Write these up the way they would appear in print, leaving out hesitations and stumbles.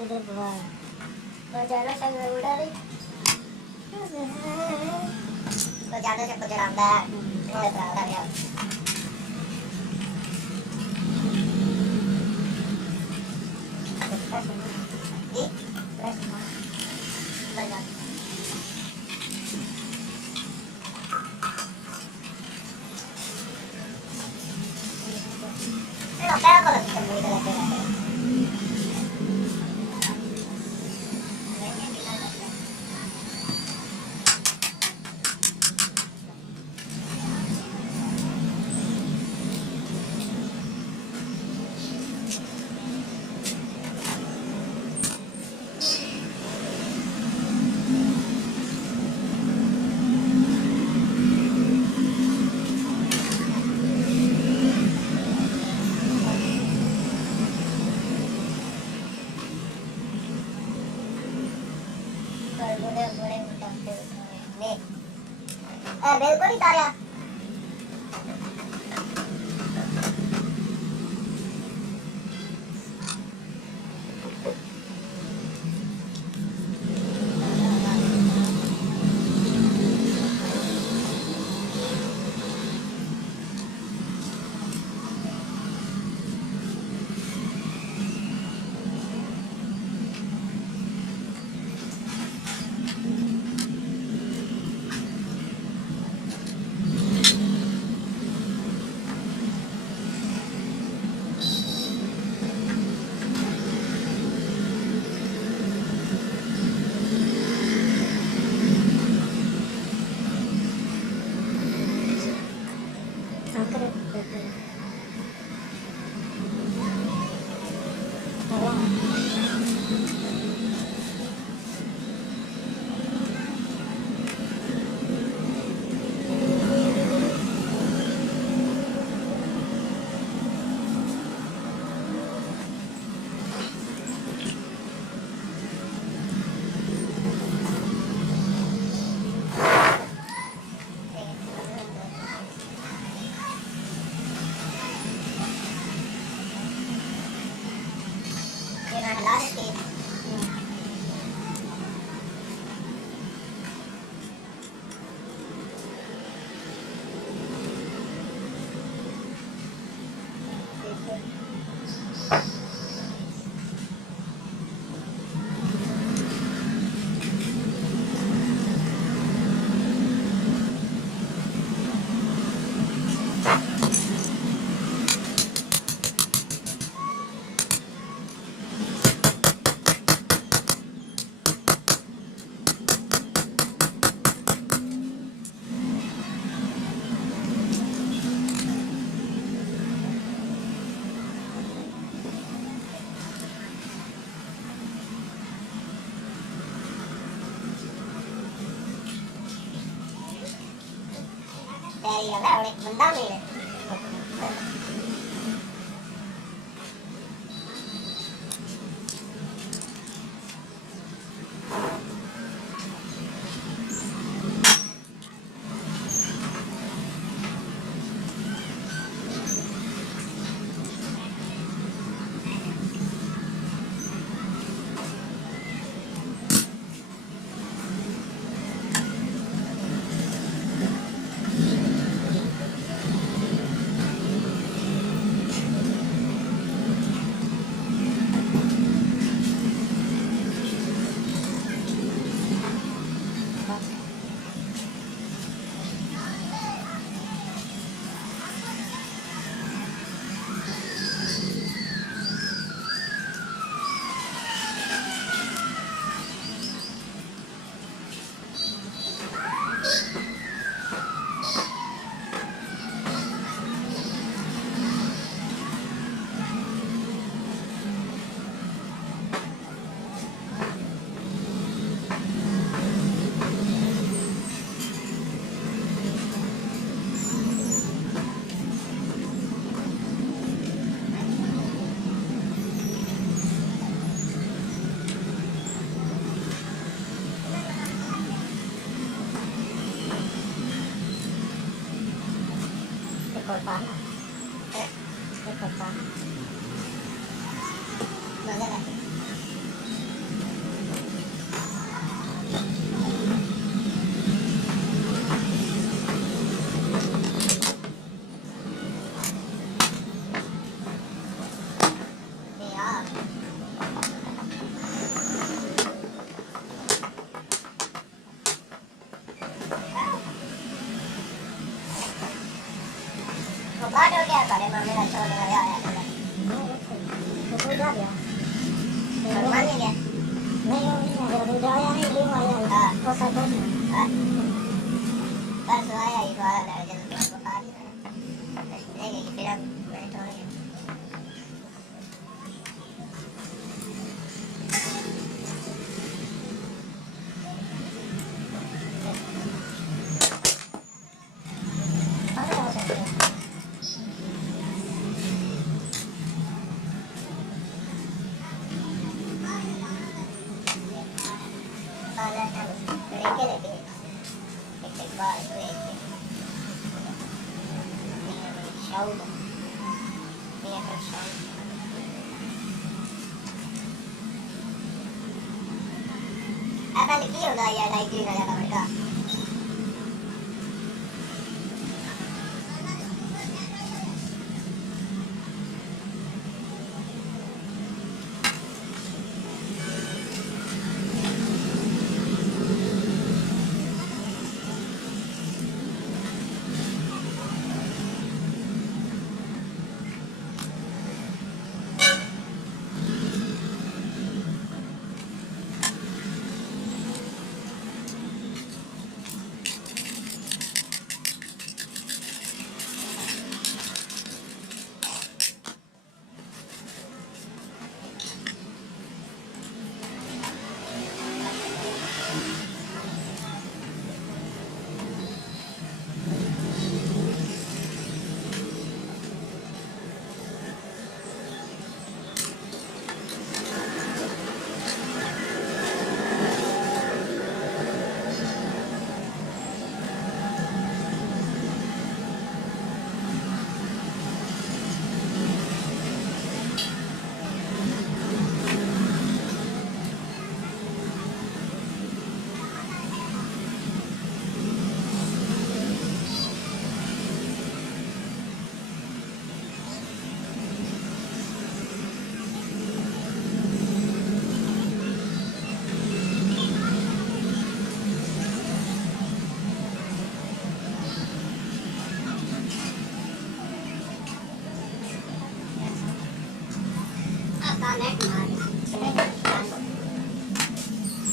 sudah buat belajar saya udah nih belajar saya belajar anda mulai berada ya bel ko ditarik ya. Dari yang udah bentar nih. cột bán à? Cái cột bán. Rồi ra này. Baru dia pada memilih soal ya. Betul dah ya. Mana dia? Ini berbeda ya ini lima ya. Kau satu. Pas saya itu ada jalan berapa kali. Ini kira betul ya. Apa lagi udah ya lagi udah ya mereka.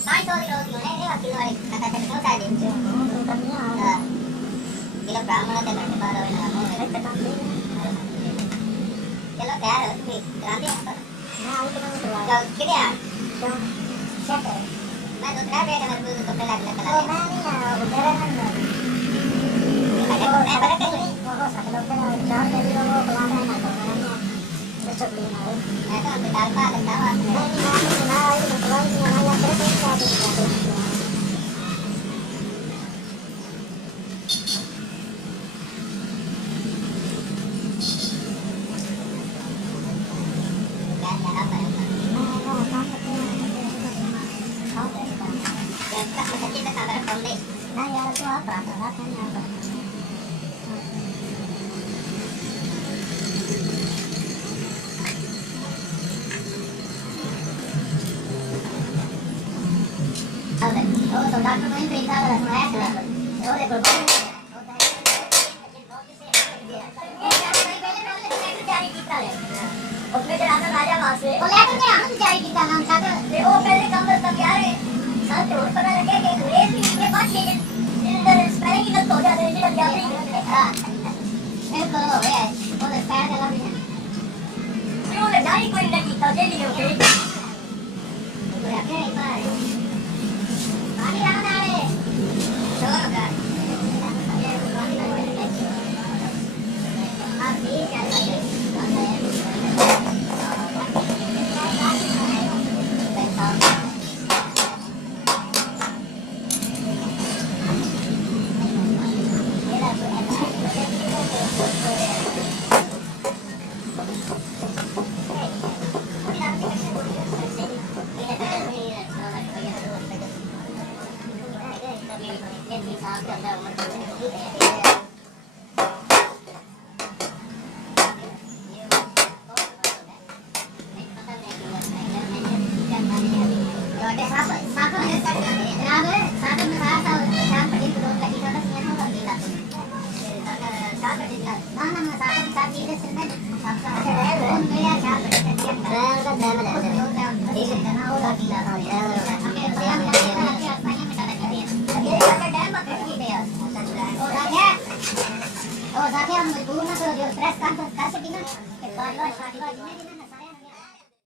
Nói tôi đi rồi thì lấy vào kilo này, ta sẽ kéo tay điện chưa? Kilo trọng nó tên là cái rồi là mua lấy cái tông đi. Cái nó cả rồi thì làm đi. Rồi cái này à? Xét rồi. Mà tôi đã biết là tôi phải làm cái này. Mà đi nào, tôi đã làm rồi. Phải cái cái gì? Có sẵn đâu cái này, đó cái video của làm này là chụp liền rồi. Đấy, tôi phải đào qua lần đó à. Soldato non inventava la sua essere, ora è proprio Thank you. जी साहब के अंदर उम्र ठीक है